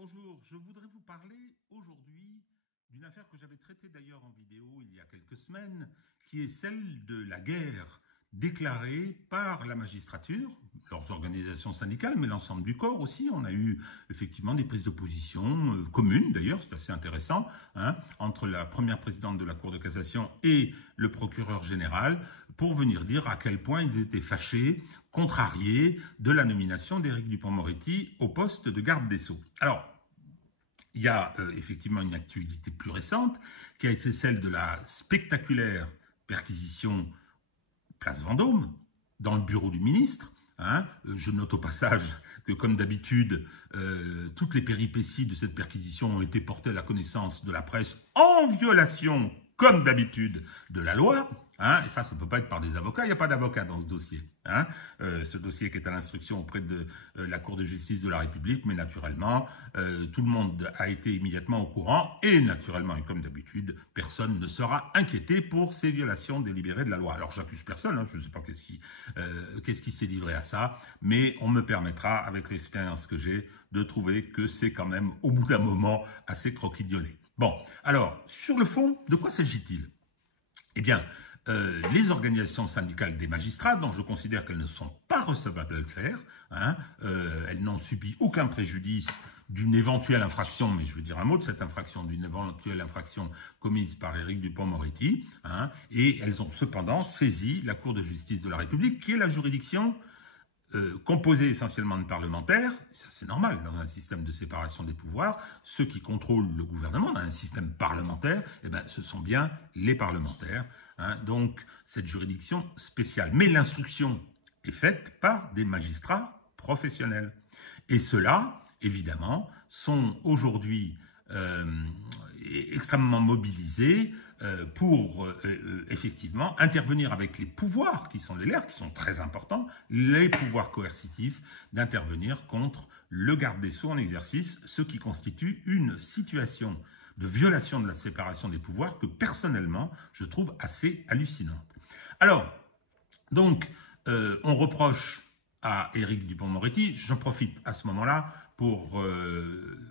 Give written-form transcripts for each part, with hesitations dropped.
Bonjour, je voudrais vous parler aujourd'hui d'une affaire que j'avais traitée d'ailleurs en vidéo il y a quelques semaines, qui est celle de la guerre déclarée par la magistrature, leurs organisations syndicales, mais l'ensemble du corps aussi. On a eu effectivement des prises de position communes, d'ailleurs, c'est assez intéressant, entre la première présidente de la Cour de cassation et le procureur général, pour venir dire à quel point ils étaient fâchés, contrariés de la nomination d'Éric Dupond-Moretti au poste de garde des Sceaux. Alors, il y a effectivement une actualité plus récente qui a été celle de la spectaculaire perquisition place Vendôme dans le bureau du ministre. Je note au passage que, comme d'habitude, toutes les péripéties de cette perquisition ont été portées à la connaissance de la presse en violation, comme d'habitude, de la loi. Et ça ne peut pas être par des avocats. Il n'y a pas d'avocat dans ce dossier. Ce dossier qui est à l'instruction auprès de la Cour de justice de la République, mais naturellement, tout le monde a été immédiatement au courant et naturellement, et comme d'habitude, personne ne sera inquiété pour ces violations délibérées de la loi. Alors, j'accuse personne, je ne sais pas qu'est-ce qui s'est livré à ça, mais on me permettra, avec l'expérience que j'ai, de trouver que c'est quand même, au bout d'un moment, assez croquignolé. Bon, alors, sur le fond, de quoi s'agit-il ? Eh bien, les organisations syndicales des magistrats, dont je considère qu'elles ne sont pas recevables à le faire, elles n'ont subi aucun préjudice d'une éventuelle infraction, mais je veux dire un mot de cette infraction, d'une éventuelle infraction commise par Éric Dupond-Moretti, et elles ont cependant saisi la Cour de justice de la République, qui est la juridiction composé essentiellement de parlementaires, ça c'est normal dans un système de séparation des pouvoirs, ceux qui contrôlent le gouvernement dans un système parlementaire, ce sont bien les parlementaires, donc cette juridiction spéciale. Mais l'instruction est faite par des magistrats professionnels. Et ceux-là, évidemment, sont aujourd'hui extrêmement mobilisés pour effectivement intervenir avec les pouvoirs qui sont les leurs, qui sont très importants, les pouvoirs coercitifs, d'intervenir contre le garde des Sceaux en exercice, ce qui constitue une situation de violation de la séparation des pouvoirs que personnellement je trouve assez hallucinante. Alors, donc, on reproche à Éric Dupond-Moretti, j'en profite à ce moment-là pour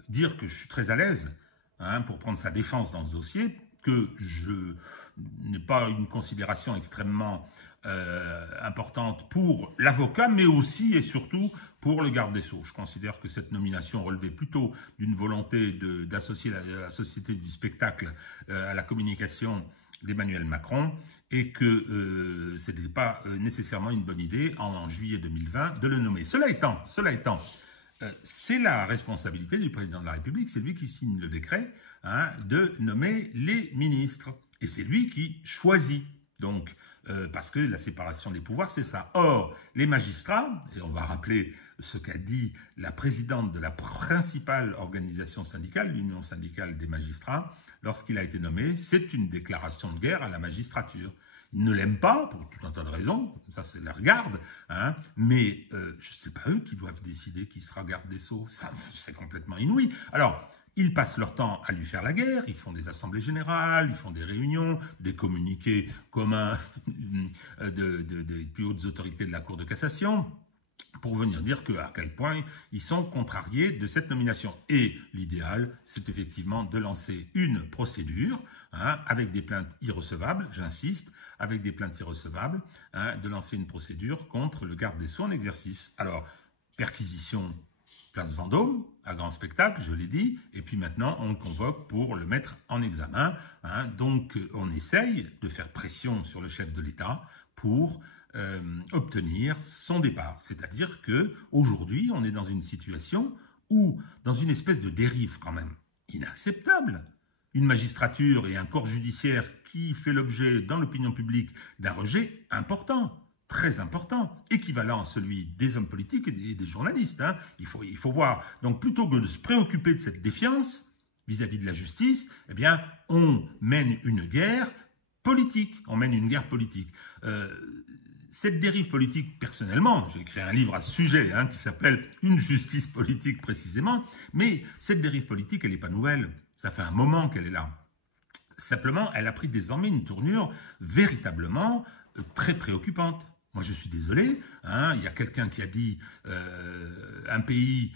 dire que je suis très à l'aise pour prendre sa défense dans ce dossier, que je n'ai pas une considération extrêmement importante pour l'avocat, mais aussi et surtout pour le garde des Sceaux. Je considère que cette nomination relevait plutôt d'une volonté d'associer la société du spectacle à la communication d'Emmanuel Macron, et que ce n'était pas nécessairement une bonne idée en juillet 2020 de le nommer. Cela étant, c'est la responsabilité du président de la République, c'est lui qui signe le décret de nommer les ministres. Et c'est lui qui choisit. Donc, parce que la séparation des pouvoirs, c'est ça. Or, les magistrats, et on va rappeler ce qu'a dit la présidente de la principale organisation syndicale, l'Union syndicale des magistrats, lorsqu'il a été nommé, c'est une déclaration de guerre à la magistrature. Ils ne l'aiment pas, pour tout un tas de raisons, ça c'est la regarde, mais c'est pas eux qui doivent décider qui sera garde des Sceaux, ça c'est complètement inouï. Alors, ils passent leur temps à lui faire la guerre, ils font des assemblées générales, ils font des réunions, des communiqués communs des plus hautes autorités de la Cour de cassation, pour venir dire à quel point ils sont contrariés de cette nomination. Et l'idéal, c'est effectivement de lancer une procédure avec des plaintes irrecevables, j'insiste, avec des plaintes irrecevables, de lancer une procédure contre le garde des Sceaux en exercice. Alors, perquisition place Vendôme, à grand spectacle, je l'ai dit, et puis maintenant on le convoque pour le mettre en examen. Donc on essaye de faire pression sur le chef de l'État pour obtenir son départ. C'est-à-dire qu'aujourd'hui, on est dans une situation où, dans une espèce de dérive quand même inacceptable, une magistrature et un corps judiciaire qui fait l'objet dans l'opinion publique d'un rejet important, très important, équivalent à celui des hommes politiques et des journalistes. Il faut voir. Donc plutôt que de se préoccuper de cette défiance vis-à-vis de la justice, on mène une guerre politique. Cette dérive politique, personnellement, j'ai écrit un livre à ce sujet qui s'appelle « Une justice politique » précisément, mais cette dérive politique, elle n'est pas nouvelle. Ça fait un moment qu'elle est là. Simplement, elle a pris désormais une tournure véritablement très préoccupante. Moi, je suis désolé, hein, il y a quelqu'un qui a dit un pays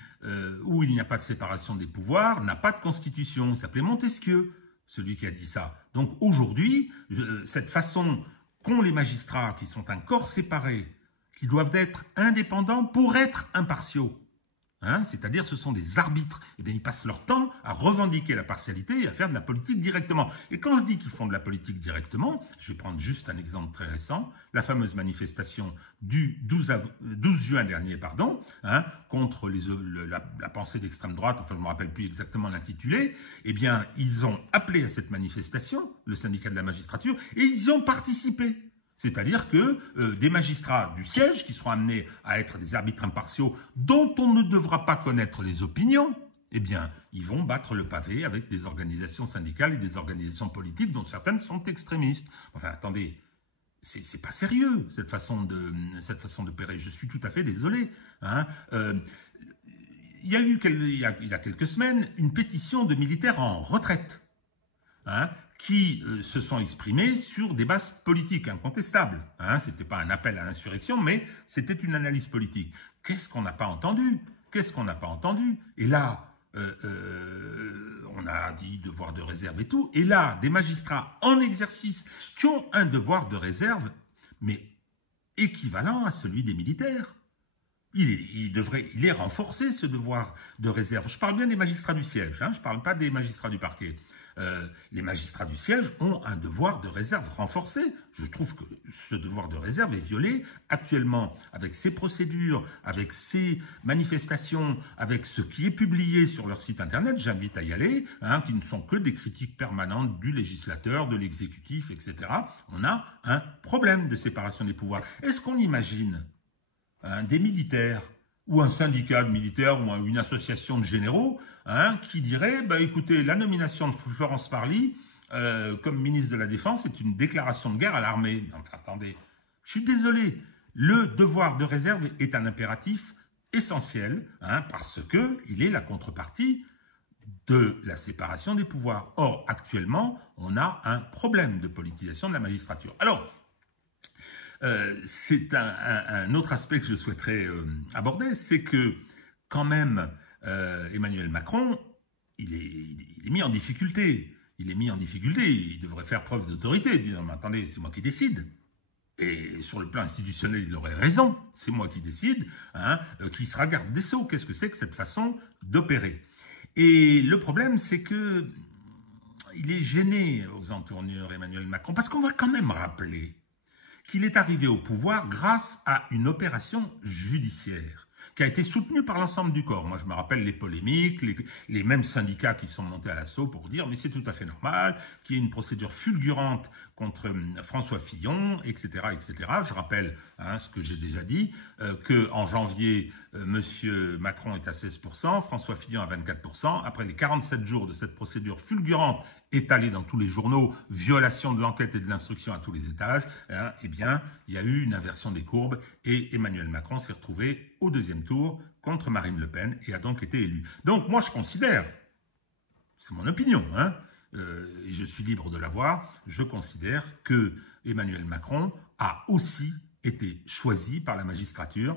où il n'y a pas de séparation des pouvoirs n'a pas de constitution. Il s'appelait Montesquieu, celui qui a dit ça. Donc aujourd'hui, cette façon qu'ont les magistrats, qui sont un corps séparé, qui doivent être indépendants pour être impartiaux, hein, c'est-à-dire ce sont des arbitres, et bien ils passent leur temps à revendiquer la partialité et à faire de la politique directement. Et quand je dis qu'ils font de la politique directement, je vais prendre juste un exemple très récent, la fameuse manifestation du 12 juin dernier, hein, contre la pensée d'extrême droite, enfin je ne me rappelle plus exactement l'intitulé, eh bien ils ont appelé à cette manifestation, le syndicat de la magistrature, et ils y ont participé. C'est-à-dire que des magistrats du siège, qui seront amenés à être des arbitres impartiaux, dont on ne devra pas connaître les opinions, eh bien, ils vont battre le pavé avec des organisations syndicales et des organisations politiques dont certaines sont extrémistes. Enfin, attendez, c'est pas sérieux, cette façon d'opérer. Je suis tout à fait désolé. Hein. Il y a eu, il y a quelques semaines, une pétition de militaires en retraite, hein, qui se sont exprimés sur des bases politiques incontestables. Hein, ce n'était pas un appel à l'insurrection, mais c'était une analyse politique. Qu'est-ce qu'on n'a pas entendu? Qu'est-ce qu'on n'a pas entendu? Et là, on a dit devoir de réserve et tout. Et là, des magistrats en exercice qui ont un devoir de réserve, mais équivalent à celui des militaires. Il est renforcé, ce devoir de réserve. Je parle bien des magistrats du siège, hein, je ne parle pas des magistrats du parquet. Les magistrats du siège ont un devoir de réserve renforcé. Je trouve que ce devoir de réserve est violé actuellement avec ces procédures, avec ces manifestations, avec ce qui est publié sur leur site internet. J'invite à y aller, hein, qui ne sont que des critiques permanentes du législateur, de l'exécutif, etc. On a un problème de séparation des pouvoirs. Est-ce qu'on imagine des militaires ou un syndicat de militaires ou une association de généraux, hein, qui dirait, bah, écoutez, la nomination de Florence Parly comme ministre de la Défense est une déclaration de guerre à l'armée. Enfin, attendez, je suis désolé, le devoir de réserve est un impératif essentiel, hein, parce qu'il est la contrepartie de la séparation des pouvoirs. Or, actuellement, on a un problème de politisation de la magistrature. Alors, c'est un autre aspect que je souhaiterais aborder, c'est que quand même Emmanuel Macron, il est mis en difficulté. Il est mis en difficulté, il devrait faire preuve d'autorité, dire « mais attendez, c'est moi qui décide ». Et sur le plan institutionnel, il aurait raison, c'est moi qui décide, hein, qui sera garde des Sceaux. Qu'est-ce que c'est que cette façon d'opérer? Et le problème, c'est que il est gêné aux entournures Emmanuel Macron, parce qu'on va quand même rappeler qu'il est arrivé au pouvoir grâce à une opération judiciaire qui a été soutenue par l'ensemble du corps. Moi, je me rappelle les polémiques, les mêmes syndicats qui sont montés à l'assaut pour dire « mais c'est tout à fait normal qu'il y ait une procédure fulgurante contre François Fillon, etc. etc. » Je rappelle, hein, ce que j'ai déjà dit, qu'en janvier, M. Macron est à 16%, François Fillon à 24%. Après les 47 jours de cette procédure fulgurante étalée dans tous les journaux, violation de l'enquête et de l'instruction à tous les étages, hein, eh bien, il y a eu une inversion des courbes et Emmanuel Macron s'est retrouvé au deuxième tour contre Marine Le Pen et a donc été élu. Donc moi je considère, c'est mon opinion, hein, et je suis libre de l'avoir, je considère que Emmanuel Macron a aussi été choisi par la magistrature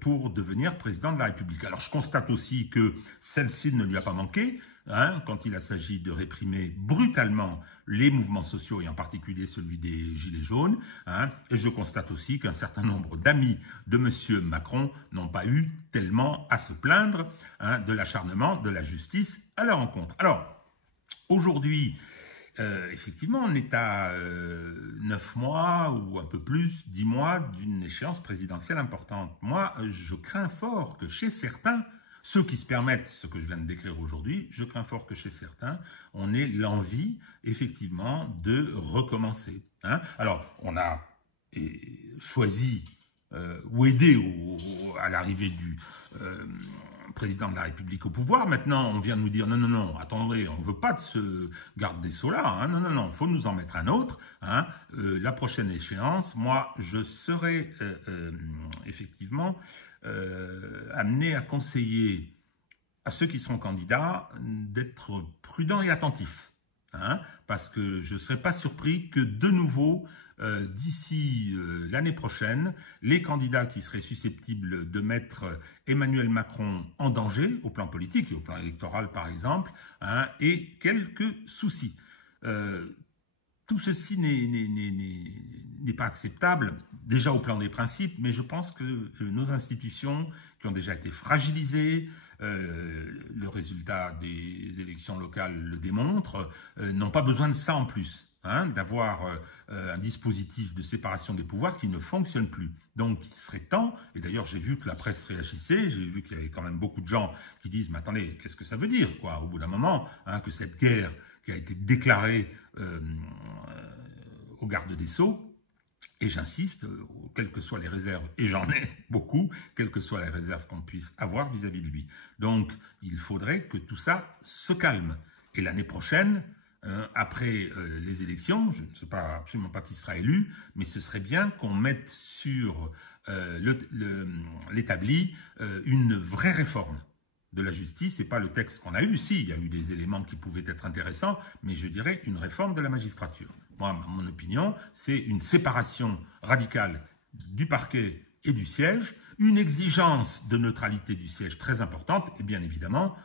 pour devenir président de la République. Alors je constate aussi que celle-ci ne lui a pas manqué, hein, quand il s'agit de réprimer brutalement les mouvements sociaux et en particulier celui des Gilets jaunes, hein, et je constate aussi qu'un certain nombre d'amis de M. Macron n'ont pas eu tellement à se plaindre, hein, de l'acharnement de la justice à leur encontre. Alors, aujourd'hui, effectivement, on est à 9 mois ou un peu plus, 10 mois d'une échéance présidentielle importante. Moi, je crains fort que chez certains, ceux qui se permettent ce que je viens de décrire aujourd'hui, je crains fort que chez certains, on ait l'envie, effectivement, de recommencer. Hein. Alors, on a choisi ou aidé à l'arrivée du président de la République au pouvoir. Maintenant, on vient nous dire non, non, non, attendez, on ne veut pas de ce garde des Sceaux là, hein, non, non, non, il faut nous en mettre un autre. Hein, la prochaine échéance, moi, je serai effectivement amené à conseiller à ceux qui seront candidats d'être prudents et attentifs. Hein, parce que je ne serais pas surpris que de nouveau d'ici l'année prochaine, les candidats qui seraient susceptibles de mettre Emmanuel Macron en danger, au plan politique et au plan électoral par exemple, hein, et quelques soucis. Tout ceci n'est pas acceptable, déjà au plan des principes, mais je pense que nos institutions, qui ont déjà été fragilisées, le résultat des élections locales le démontre, n'ont pas besoin de ça en plus, hein, d'avoir un dispositif de séparation des pouvoirs qui ne fonctionne plus. Donc il serait temps, et d'ailleurs j'ai vu que la presse réagissait, j'ai vu qu'il y avait quand même beaucoup de gens qui disent « mais attendez, qu'est-ce que ça veut dire quoi, au bout d'un moment, hein, que cette guerre qui a été déclarée au garde des Sceaux », et j'insiste, quelles que soient les réserves, et j'en ai beaucoup, quelles que soient les réserves qu'on puisse avoir vis-à-vis de lui. Donc, il faudrait que tout ça se calme. Et l'année prochaine, après les élections, je ne sais pas, absolument pas qui sera élu, mais ce serait bien qu'on mette sur l'établi une vraie réforme de la justice, et pas le texte qu'on a eu. Si, il y a eu des éléments qui pouvaient être intéressants, mais je dirais une réforme de la magistrature. Moi, mon opinion, c'est une séparation radicale du parquet et du siège, une exigence de neutralité du siège très importante, et bien évidemment,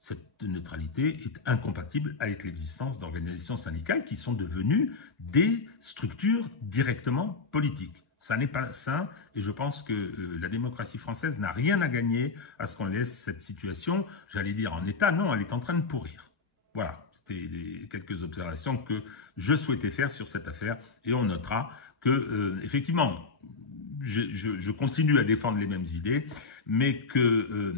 cette neutralité est incompatible avec l'existence d'organisations syndicales qui sont devenues des structures directement politiques. Ça n'est pas sain, et je pense que la démocratie française n'a rien à gagner à ce qu'on laisse cette situation, j'allais dire en état, non, elle est en train de pourrir. Voilà, c'était quelques observations que je souhaitais faire sur cette affaire, et on notera que, effectivement, je continue à défendre les mêmes idées, mais que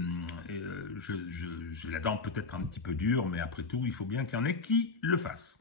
je la dent peut-être un petit peu dure, mais après tout, il faut bien qu'il y en ait qui le fassent.